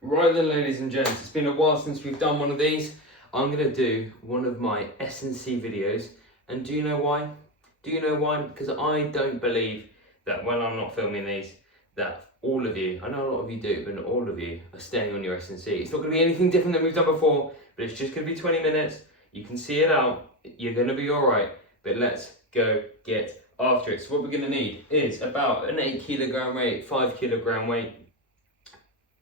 Right then, ladies and gents, it's been a while since we've done one of these. I'm going to do one of my S&C videos, and do you know why? Do you know why? Because I don't believe that when I'm not filming these, that all of you, I know a lot of you do, but not all of you are staying on your S&C. It's not going to be anything different than we've done before, but it's just going to be 20 minutes. You can see it out, you're going to be alright, but let's go get after it. So what we're going to need is about an 8 kilogram weight, 5 kilogram weight,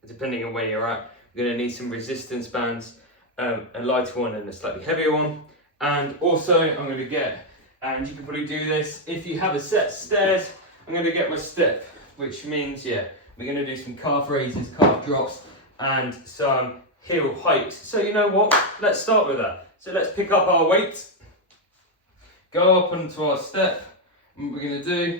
depending on where you're at. We're going to need some resistance bands, a lighter one and a slightly heavier one. And also I'm going to get, and you can probably do this, if you have a set stairs, I'm going to get my step, which means, yeah, we're going to do some calf raises, calf drops, and some heel hikes. So you know what, let's start with that. So let's pick up our weight, go up onto our step, and what we're going to do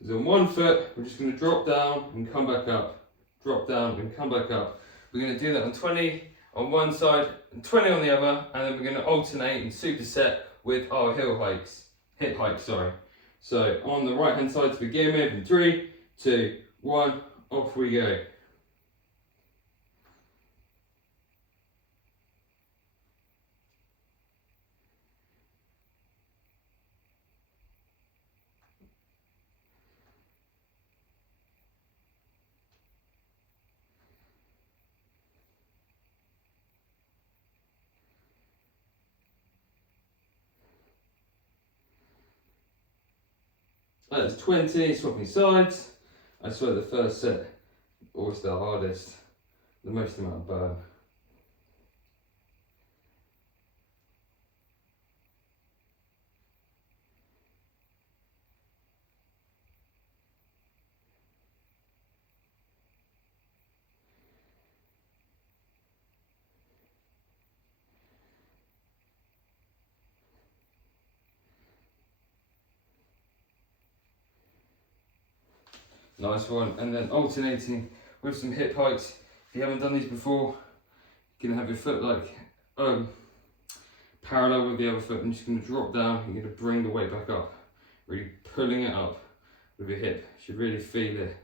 is on one foot, we're just going to drop down and come back up. Drop down and come back up. We're going to do that on 20 on one side and 20 on the other, and then we're going to alternate and superset with our hip hikes, sorry. So on the right hand side to begin with, in 3, 2, 1, off we go. That's 20, swapping sides. I swear the first set, always the hardest, the most amount of burn. Nice one, and then alternating with some hip hikes. If you haven't done these before, you can have your foot like parallel with the other foot, and you're just going to drop down. You're going to bring the weight back up, really pulling it up with your hip. You should really feel it.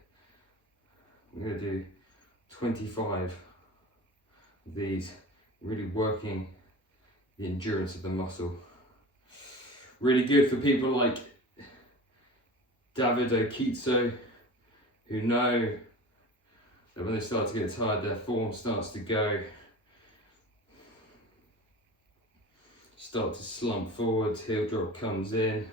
I'm going to do 25 of these, really working the endurance of the muscle. Really good for people like David Okitso, who know that when they start to get tired, their form starts to go, start to slump forwards, heel drop comes in.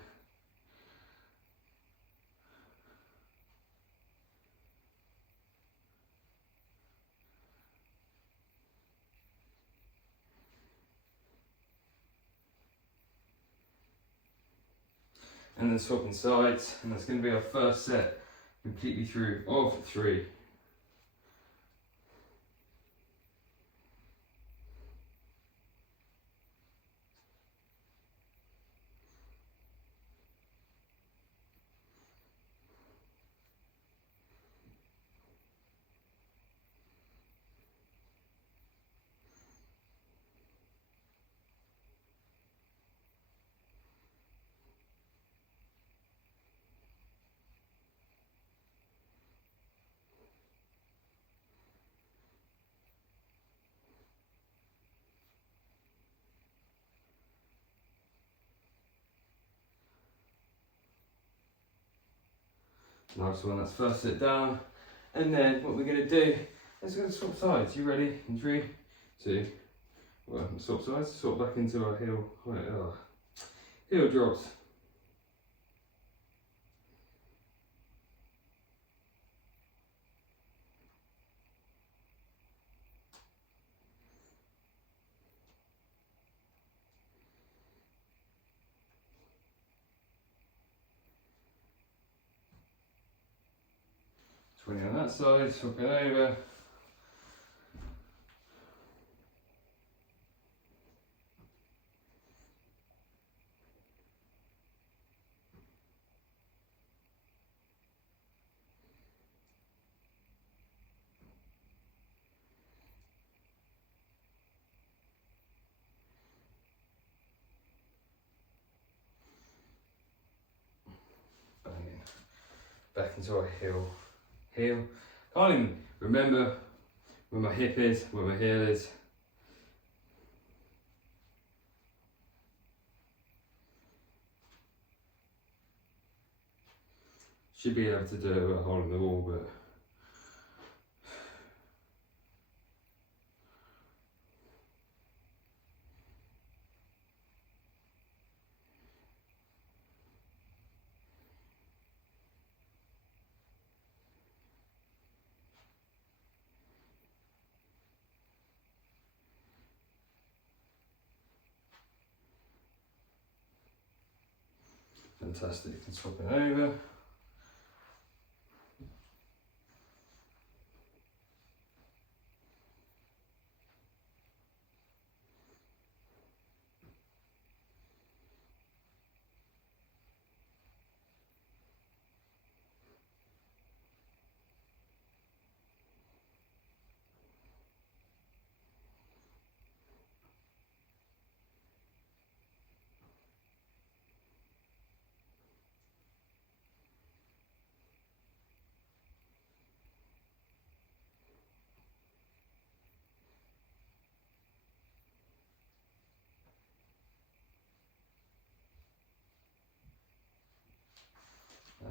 And then swapping sides, and that's going to be our first set completely through of 3. Nice one, that's first set down. And then what we're going to do is we're going to swap sides. You ready? In 3, 2, 1. Swap sides, swap back into our heel drops. On that side, swap it over. Bang in. Back into our heel. Can't even remember where my hip is, where my heel is. Should be able to do it with a hole in the wall, but fantastic. And swap it over.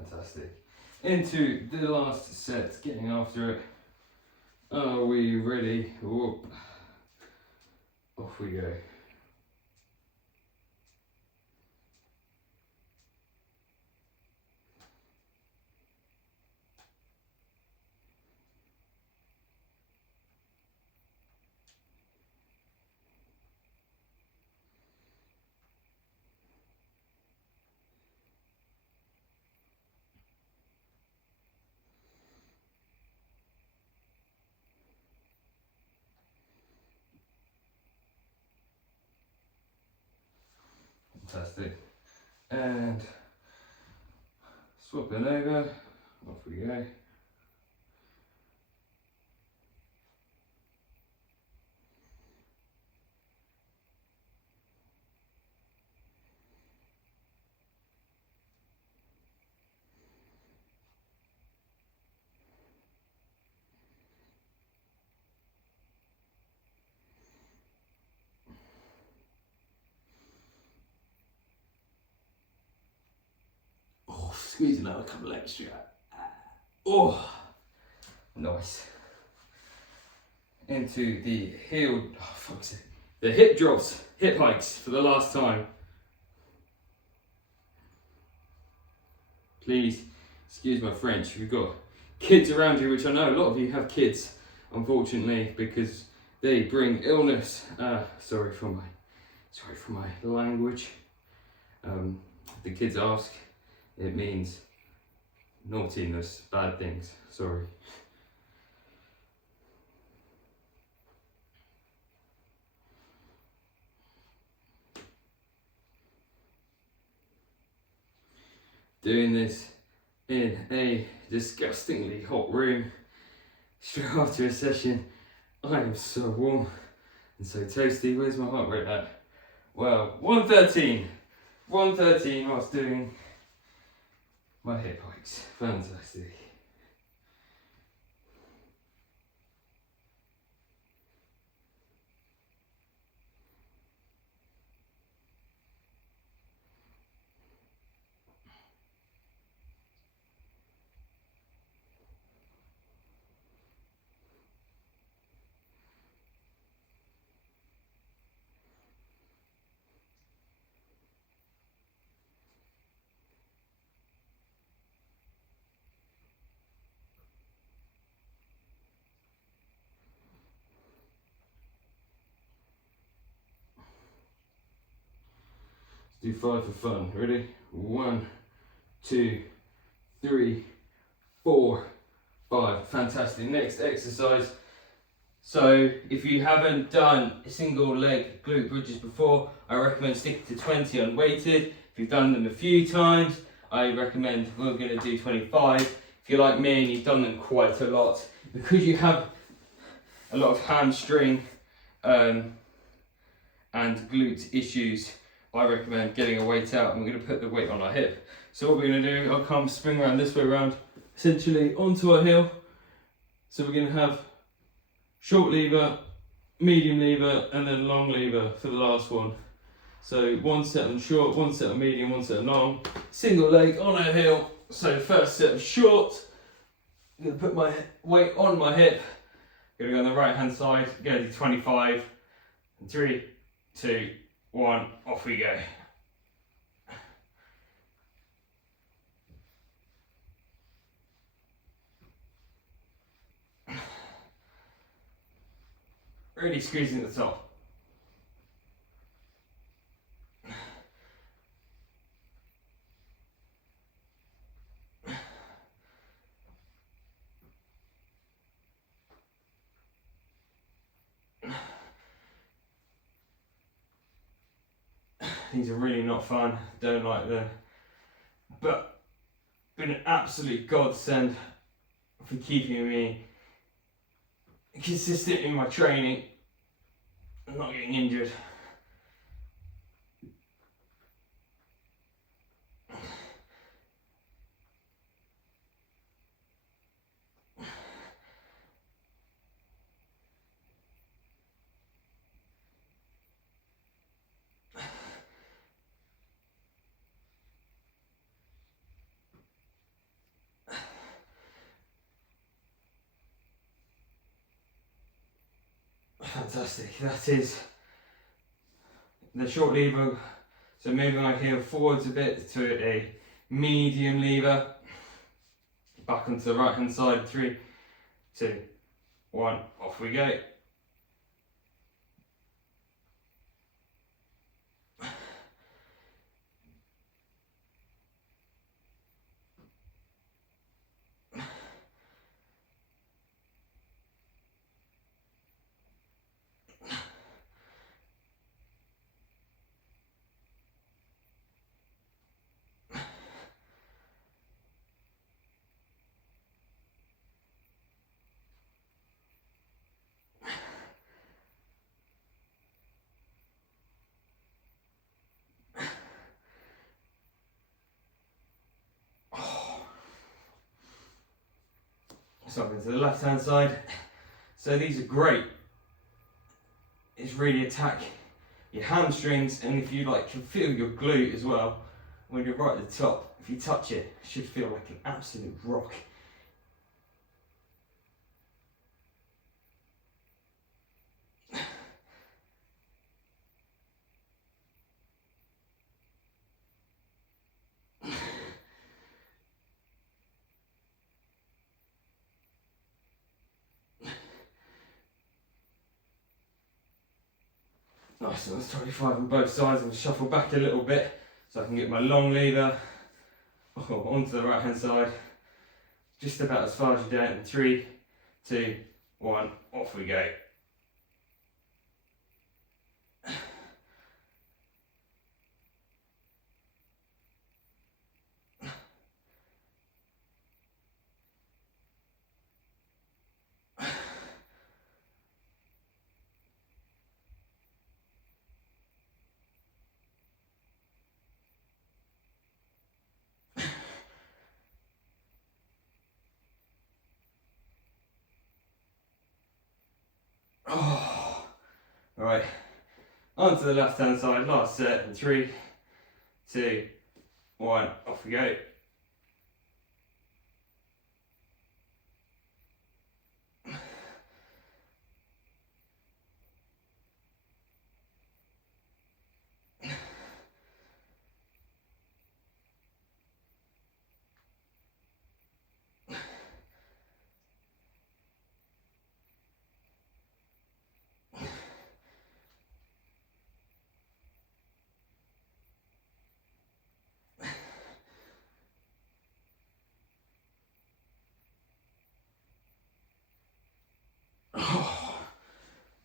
Fantastic. Into the last set, getting after it. Are we ready? Whoop. Off we go. Fantastic. And swap it over. Off we go. Squeezing out a couple extra. Oh, nice. Into the heel, oh fuck's sake. The hip drops, hip hikes for the last time. Please, excuse my French, if you've got kids around you, which I know a lot of you have kids, unfortunately, because they bring illness. Sorry for my language. If the kids ask, it means naughtiness, bad things, sorry. Doing this in a disgustingly hot room, straight after a session. I am so warm and so toasty. Where's my heart rate at? Well, 113. 113 whilst doing my hip hikes. Fantastic. Do 5 for fun. Ready? 1, 2, 3, 4, 5. Fantastic. Next exercise. So if you haven't done single leg glute bridges before, I recommend sticking to 20 unweighted. If you've done them a few times, I recommend we're going to do 25. If you're like me and you've done them quite a lot, because you have a lot of hamstring and glute issues, I recommend getting a weight out, and we're going to put the weight on our hip. So what we're going to do, I'll come spring around this way around, essentially onto our heel. So we're going to have short lever, medium lever, and then long lever for the last one. So one set on short, one set on medium, one set on long. Single leg on a hill. So first set of short. I'm going to put my weight on my hip. I'm going to go on the right hand side. Go to 25. 3, 2, 1. Off we go. Really squeezing at the top. These are really not fun, don't like them, but been an absolute godsend for keeping me consistent in my training and not getting injured. Fantastic, that is the short lever, so moving my heel forwards a bit to a medium lever, back onto the right hand side, 3, 2, 1, off we go. So I'm going to the left hand side. So these are great. It's really attack your hamstrings, and if you like can feel your glute as well when you're right at the top. If you touch it, it should feel like an absolute rock. Nice, so that's 25 on both sides. I'm going to shuffle back a little bit so I can get my long lever onto the right hand side. Just about as far as you down. 3, 2, 1, off we go. Oh, all right, onto the left hand side, last set, in 3, 2, 1, off we go.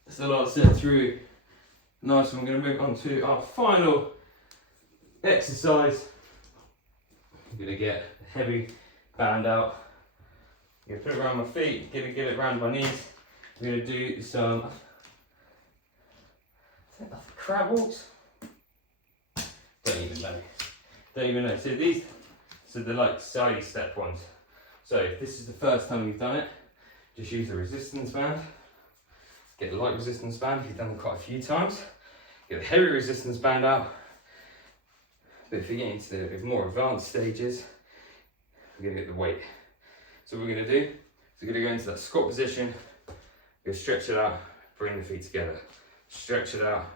That's the last set through. Nice one. I'm going to move on to our final exercise. I'm going to get a heavy band out. I'm going to put it around my feet, get it around my knees. I'm going to do some crab walks. Don't even know. So they're like side step ones. So if this is the first time you've done it, just use the resistance band. Get the light resistance band if you've done it quite a few times. Get the heavy resistance band out. But if you're getting into the more advanced stages, we're going to get the weight. So what we're going to do is we're going to go into that squat position, we're going to stretch it out, bring the feet together. Stretch it out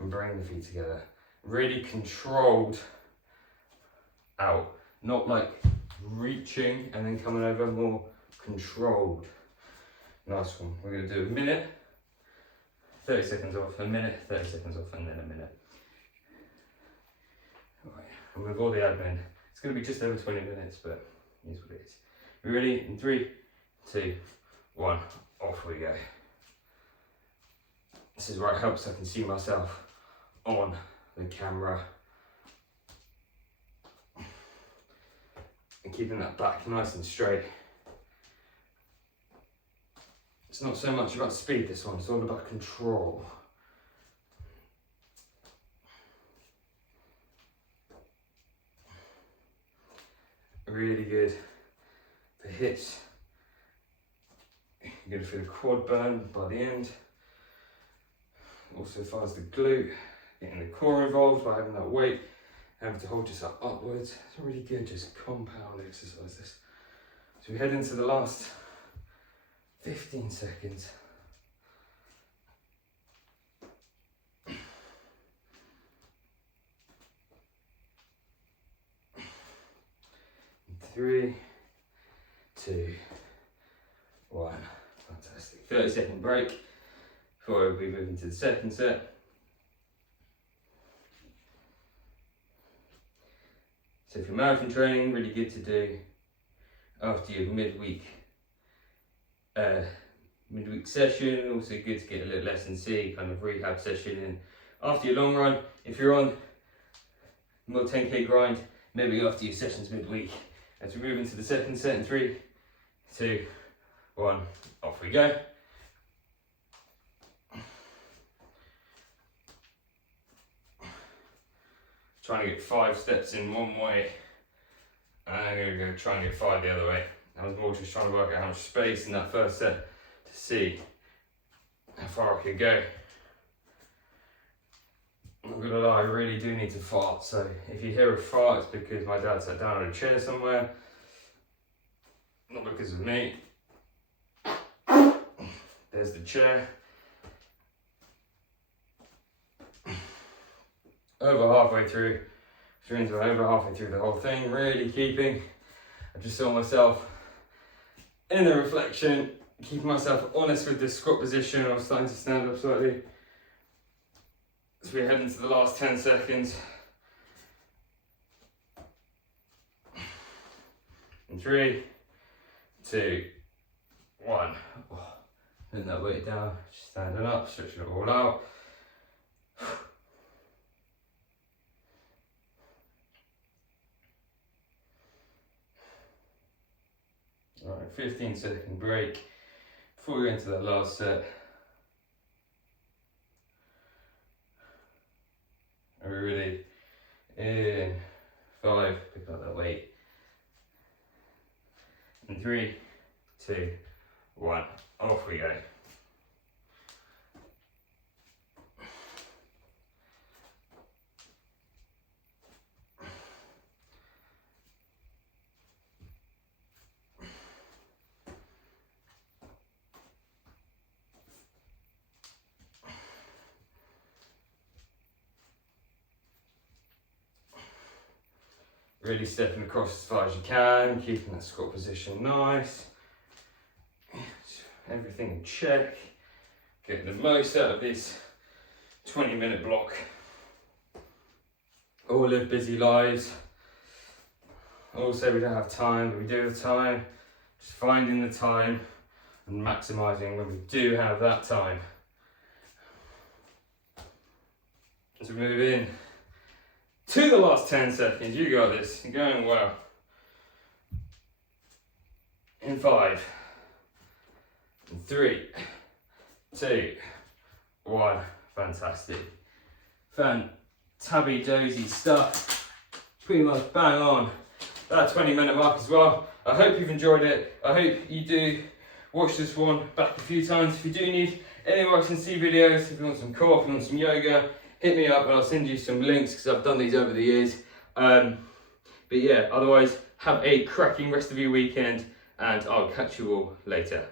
and bring the feet together. Really controlled out, not like reaching and then coming over, more controlled. Nice one. We're going to do a minute, 30 seconds off, a minute, 30 seconds off, and then a minute. Right. And with all the admin, it's going to be just over 20 minutes, but here's what it is. We ready? In 3, 2, 1, off we go. This is where it helps I can see myself on the camera. And keeping that back nice and straight. It's not so much about speed, this one, it's all about control. Really good. The hips, you're going to feel the quad burn by the end. Also as far as the glute, getting the core involved by having that weight, having to hold yourself upwards. It's really good, just compound exercise this. So we head into the last 15 seconds. Three, 2, 1. Fantastic. 30-second break before we move into the second set. So if you're marathon training, really good to do after your midweek session. Also good to get a little S&C kind of rehab session in after your long run. If you're on more 10k grind, maybe after your sessions midweek. As we move into the second set in 3, 2, 1, off we go. Trying to get 5 steps in one way, and I'm going to go try and get 5 the other way. I was more just trying to work out how much space in that first set to see how far I could go. I'm not gonna lie, I really do need to fart, so if you hear a fart, it's because my dad sat down on a chair somewhere, not because of me. There's the chair. Over halfway through the whole thing, really keeping, I just saw myself in the reflection, keeping myself honest with the squat position. I was starting to stand up slightly. So we're heading to the last 10 seconds. In 3, 2, 1. Putting that weight down, just standing up, stretching it all out. Alright, 15-second break before we go into that last set. Are we ready? In 5, pick up that weight. In 3, 2, 1, off we go. Really stepping across as far as you can, keeping that squat position nice. Everything in check. Getting the most out of this 20-minute block. All live busy lives. All say we don't have time, but we do have time. Just finding the time and maximising when we do have that time. As we move in to the last 10 seconds, you got this, you're going well. In 5, in 3, 2, 1, fantastic. Tabby dozy stuff, pretty much bang on that 20-minute mark as well. I hope you've enjoyed it. I hope you do watched this one back a few times. If you do need any more SNC videos, if you want some core, if you want some yoga, hit me up and I'll send you some links because I've done these over the years. But yeah, otherwise, have a cracking rest of your weekend and I'll catch you all later.